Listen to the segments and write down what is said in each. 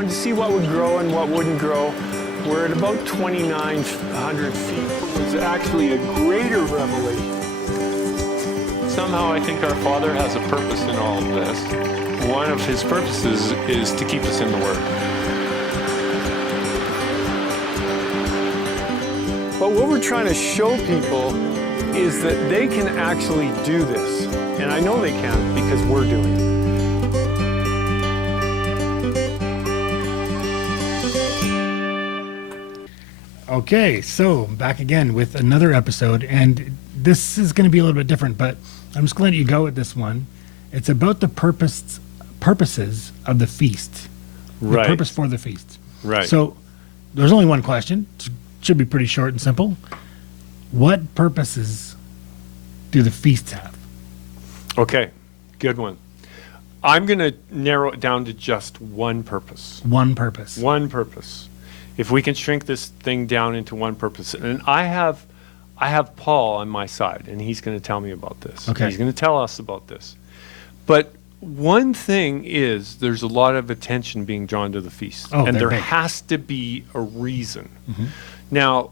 wanted to see what would grow and what wouldn't grow. We're at about 2,900 feet. It was actually a greater revelation. Somehow I think our Father has a purpose in all of this. One of his purposes is to keep us in the Word. But what we're trying to show people is that they can actually do this. And I know they can because we're doing it. Okay, so back again with another episode, and this is going to be a little bit different, but I'm just going to let you go with this one. It's about the purposes of the feast. Right. The purpose for the feast. Right. So there's only one question. It should be pretty short and simple. What purposes do the feasts have? Okay, good one. I'm going to narrow it down to just one purpose. One purpose. One purpose. If we can shrink this thing down into one purpose. And I have Paul on my side, and he's going to tell me about this. Okay. He's going to tell us about this. But one thing is there's a lot of attention being drawn to the feast. Oh, and they're there big. has to be a reason. Mm-hmm. Now,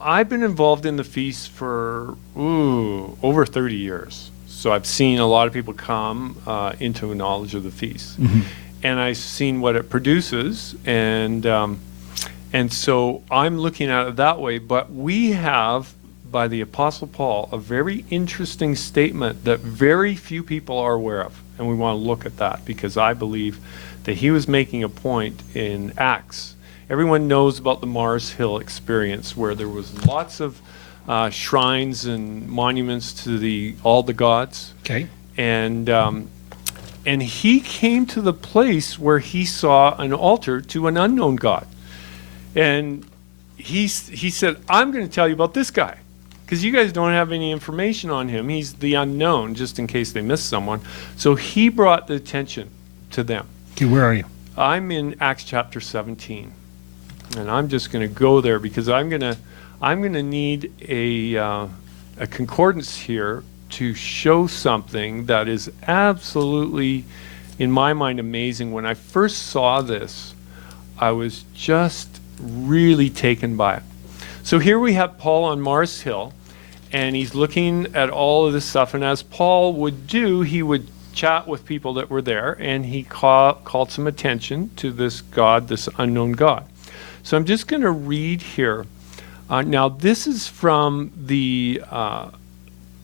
I've been involved in the feast for over 30 years. So I've seen a lot of people come into a knowledge of the feast. Mm-hmm. And I've seen what it produces, and so I'm looking at it that way. But we have, by the Apostle Paul, a very interesting statement that very few people are aware of. And we want to look at that because I believe that he was making a point in Acts. Everyone knows about the Mars Hill experience where there was lots of shrines and monuments to all the gods. Okay. And he came to the place where he saw an altar to an unknown God. And he said, I'm going to tell you about this guy because you guys don't have any information on him. He's the unknown, just in case they miss someone. So he brought the attention to them. Okay, where are you? I'm in Acts chapter 17. And I'm just going to go there because I'm going to need a concordance here to show something that is absolutely, in my mind, amazing. When I first saw this, I was just really taken by it. So here we have Paul on Mars Hill, and he's looking at all of this stuff. And as Paul would do, he would chat with people that were there, and he called some attention to this God, this unknown God. So I'm just going to read here. Now, this is from the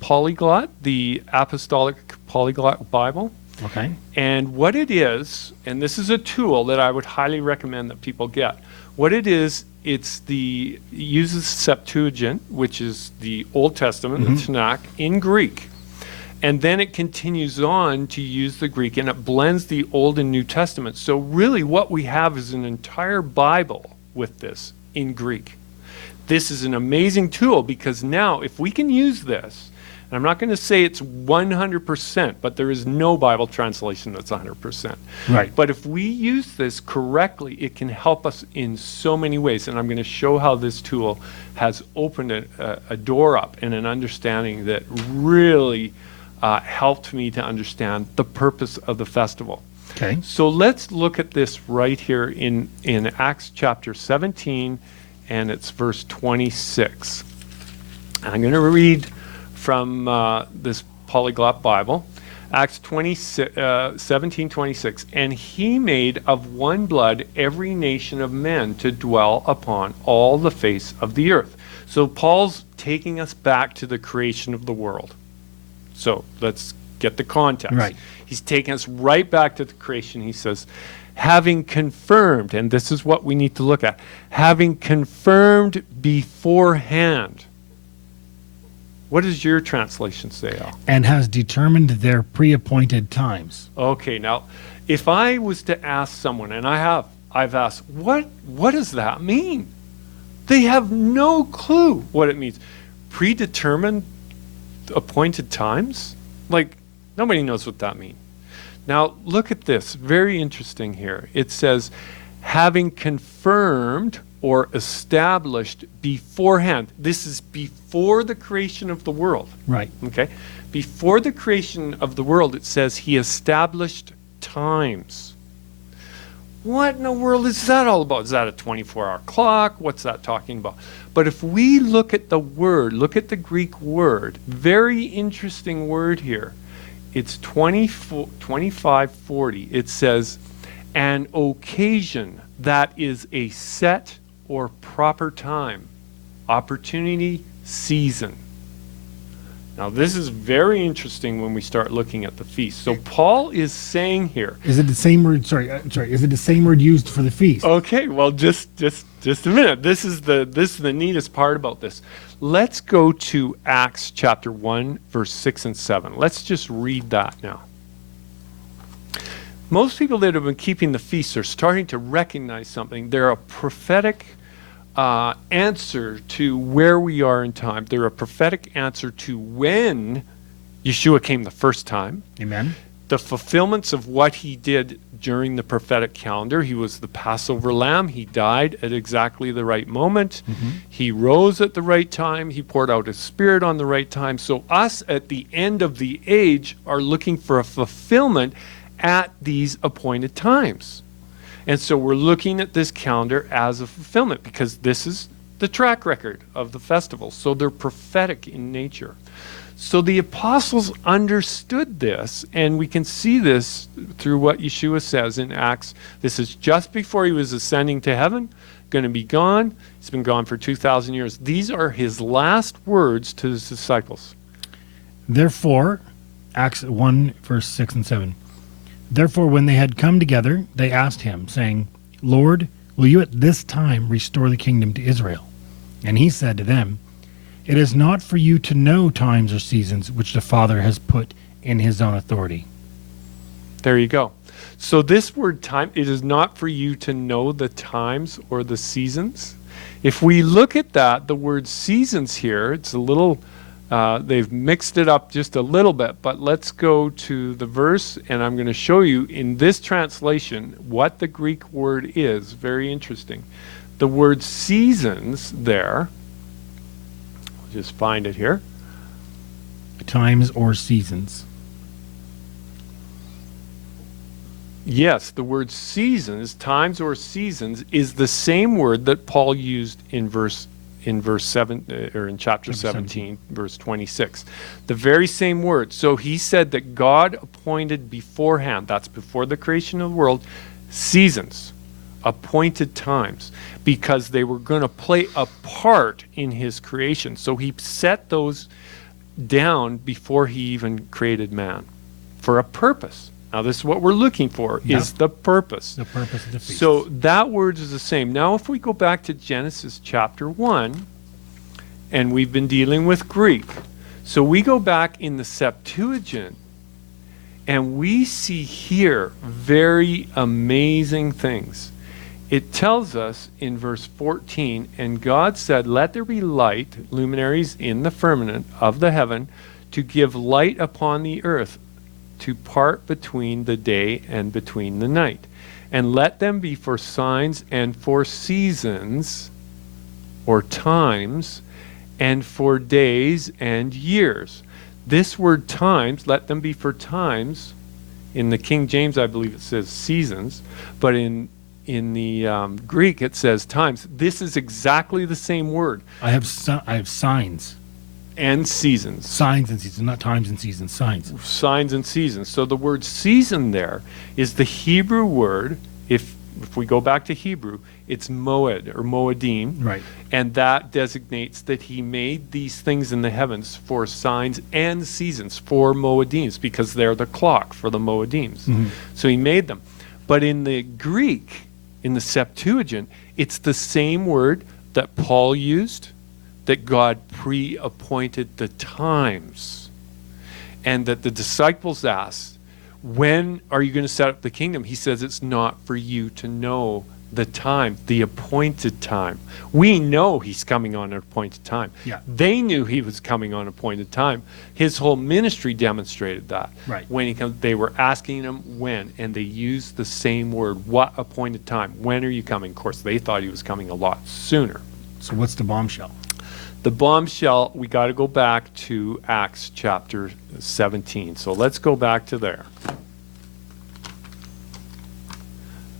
Polyglot, the Apostolic Polyglot Bible. Okay. And what it is, and this is a tool that I would highly recommend that people get. What it is, it uses Septuagint, which is the Old Testament, the Tanakh, in Greek. And then it continues on to use the Greek, and it blends the Old and New Testament. So really what we have is an entire Bible with this in Greek. This is an amazing tool because now if we can use this, and I'm not going to say it's 100%, but there is no Bible translation that's 100%. Right. But if we use this correctly, it can help us in so many ways. And I'm going to show how this tool has opened a door up and an understanding that really helped me to understand the purpose of the festival. Okay. So let's look at this right here in Acts chapter 17, and it's verse 26. And I'm going to read from this Polyglot Bible, Acts 17:26. And he made of one blood every nation of men to dwell upon all the face of the earth. So Paul's taking us back to the creation of the world. So let's get the context. Right. He's taking us right back to the creation. He says, having confirmed, and this is what we need to look at, having confirmed beforehand. What does your translation say, Al? And has determined their pre-appointed times. Okay, now, if I was to ask someone, and I've asked, what does that mean? They have no clue what it means. Predetermined appointed times? Like, nobody knows what that means. Now, look at this. Very interesting here. It says, having confirmed or established beforehand. This is before the creation of the world. Right. Okay? Before the creation of the world, it says he established times. What in the world is that all about? Is that a 24-hour clock? What's that talking about? But if we look at the word, look at the Greek word, very interesting word here. It's 2540. It says, an occasion that is a set or proper time, opportunity, season. Now, this is very interesting when we start looking at the feast. So Paul is saying here. Is it the same word? Sorry. Is it the same word used for the feast? Okay, well, just a minute. This is the neatest part about this. Let's go to Acts chapter 1, verse 6 and 7. Let's just read that now. Most people that have been keeping the feast are starting to recognize something. They're a prophetic answer to where we are in time. They're a prophetic answer to when Yeshua came the first time. Amen. The fulfillments of what he did during the prophetic calendar. He was the Passover lamb. He died at exactly the right moment. He rose at the right time. He poured out his spirit on the right time. So us at the end of the age are looking for a fulfillment at these appointed times. And so we're looking at this calendar as a fulfillment because this is the track record of the festival. So they're prophetic in nature. So the apostles understood this, and we can see this through what Yeshua says in Acts. This is just before he was ascending to heaven, going to be gone. He's been gone for 2,000 years. These are his last words to his disciples. Therefore, Acts 1, verse 6 and 7. Therefore, when they had come together, they asked him, saying, Lord, will you at this time restore the kingdom to Israel? And he said to them, it is not for you to know times or seasons which the Father has put in his own authority. There you go. So this word time, it is not for you to know the times or the seasons. If we look at that, the word seasons here, it's a little, they've mixed it up just a little bit, but let's go to the verse, and I'm going to show you in this translation what the Greek word is. Very interesting. The word seasons there, I'll just find it here. Times or seasons. Yes, the word seasons, times or seasons, is the same word that Paul used in verse 7 or in chapter 17, verse 26. The very same word. So he said that God appointed beforehand, that's before the creation of the world, seasons, appointed times, because they were going to play a part in his creation. So he set those down before he even created man for a purpose. Now, this is what we're looking for, is the purpose. The purpose of the feast. So that word is the same. Now, if we go back to Genesis chapter 1, and we've been dealing with Greek. So we go back in the Septuagint, and we see here very amazing things. It tells us in verse 14, and God said, let there be light, luminaries in the firmament of the heaven, to give light upon the earth, to part between the day and between the night. And let them be for signs and for seasons, or times, and for days and years. This word times, let them be for times. In the King James, I believe it says seasons, but in the Greek it says times. This is exactly the same word. I have signs. And seasons. Signs and seasons, not times and seasons, signs. Signs and seasons. So the word season there is the Hebrew word, if we go back to Hebrew, it's moed or moedim. Right. And that designates that he made these things in the heavens for signs and seasons, for moedims, because they're the clock for the moedims. Mm-hmm. So he made them. But in the Greek, in the Septuagint, it's the same word that Paul used, that God pre-appointed the times, and that the disciples asked, when are you going to set up the kingdom? He says it's not for you to know the time, the appointed time. We know he's coming on an appointed time. Yeah. They knew he was coming on appointed time. His whole ministry demonstrated that. Right. When he comes, they were asking him when, and they used the same word, what appointed time? When are you coming? Of course, they thought he was coming a lot sooner. So what's the bombshell? The bombshell, we got to go back to Acts chapter 17. So let's go back to there.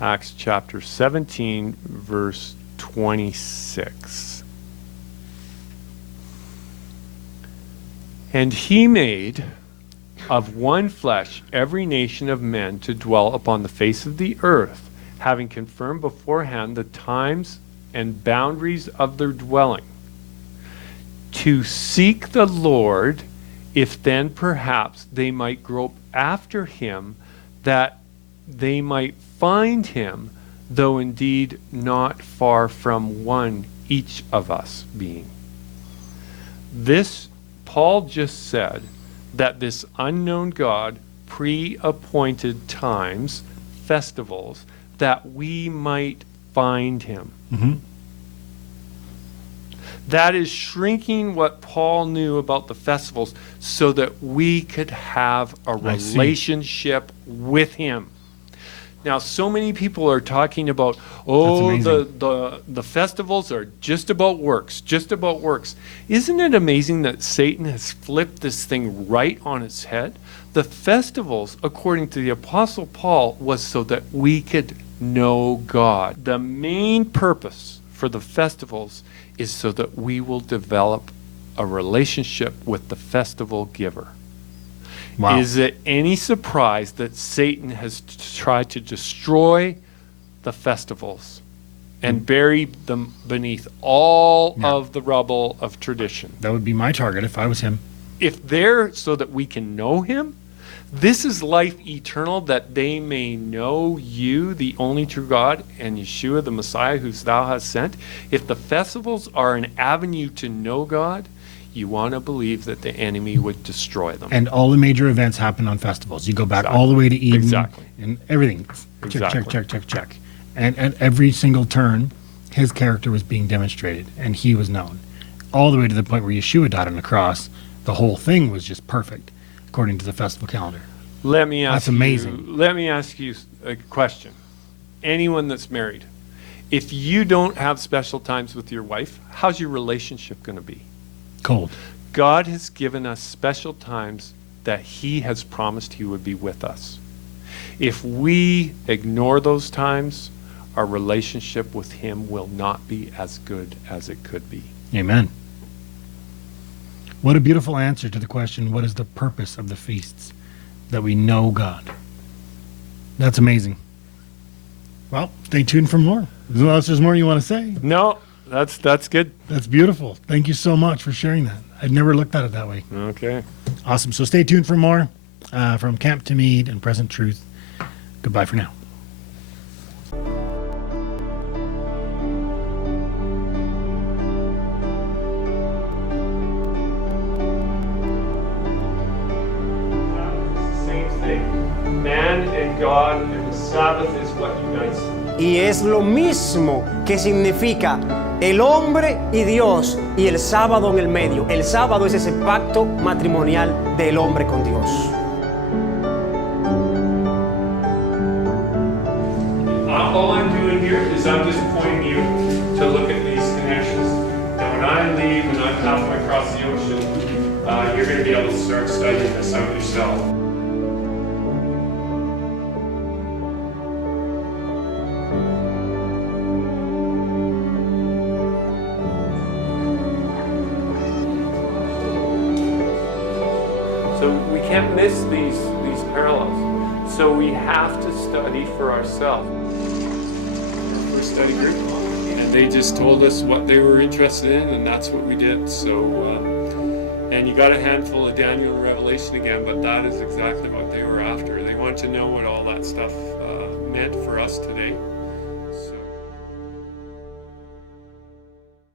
Acts chapter 17, verse 26. And he made of one flesh every nation of men to dwell upon the face of the earth, having confirmed beforehand the times and boundaries of their dwelling, to seek the Lord, if then perhaps they might grope after him, that they might find him, though indeed not far from one, each of us being. This, Paul just said, that this unknown God pre-appointed times, festivals, that we might find him. Mm-hmm. That is shrinking what Paul knew about the festivals so that we could have a relationship with him. Now, so many people are talking about, the festivals are just about works, just about works. Isn't it amazing that Satan has flipped this thing right on its head? The festivals, according to the Apostle Paul, was so that we could know God. The main purpose for the festivals is so that we will develop a relationship with the festival giver. Wow. Is it any surprise that Satan has tried to destroy the festivals and bury them beneath all of the rubble of tradition? That would be my target if I was him. If they're so that we can know him, this is life eternal, that they may know you, the only true God, and Yeshua, the Messiah, whom thou hast sent. If the festivals are an avenue to know God, you want to believe that the enemy would destroy them. And all the major events happen on festivals. You go back all the way to Eden. Exactly. And everything. Exactly. Check. And at every single turn, his character was being demonstrated, and he was known. All the way to the point where Yeshua died on the cross. The whole thing was just perfect, according to the festival calendar. Let me ask That's amazing. Let me ask you a question. Anyone that's married, if you don't have special times with your wife, how's your relationship going to be? Cold. God has given us special times that he has promised he would be with us. If we ignore those times, our relationship with him will not be as good as it could be. Amen. What a beautiful answer to the question, what is the purpose of the feasts? That we know God. That's amazing. Well, stay tuned for more. Unless there's more you want to say. No, that's good. That's beautiful. Thank you so much for sharing that. I'd never looked at it that way. Okay. Awesome. So stay tuned for more from Camp to Mead and Present Truth. Goodbye for now. Same thing. Man and God, and the Sabbath is what unites them. Y es lo mismo que significa el hombre y Dios y el sábado en el medio. El sábado es ese pacto matrimonial del hombre con Dios. All I'm doing here is I'm just pointing you to look at these connections. And when I leave and I'm halfway across the ocean, you're going to be able to start studying this out yourself. So we can't miss these parallels. So we have to study for ourselves. Our first study group, and they just told us what they were interested in, and that's what we did. So, and you got a handful of Daniel and Revelation again, but that is exactly what they were after. They want to know what all that stuff meant for us today.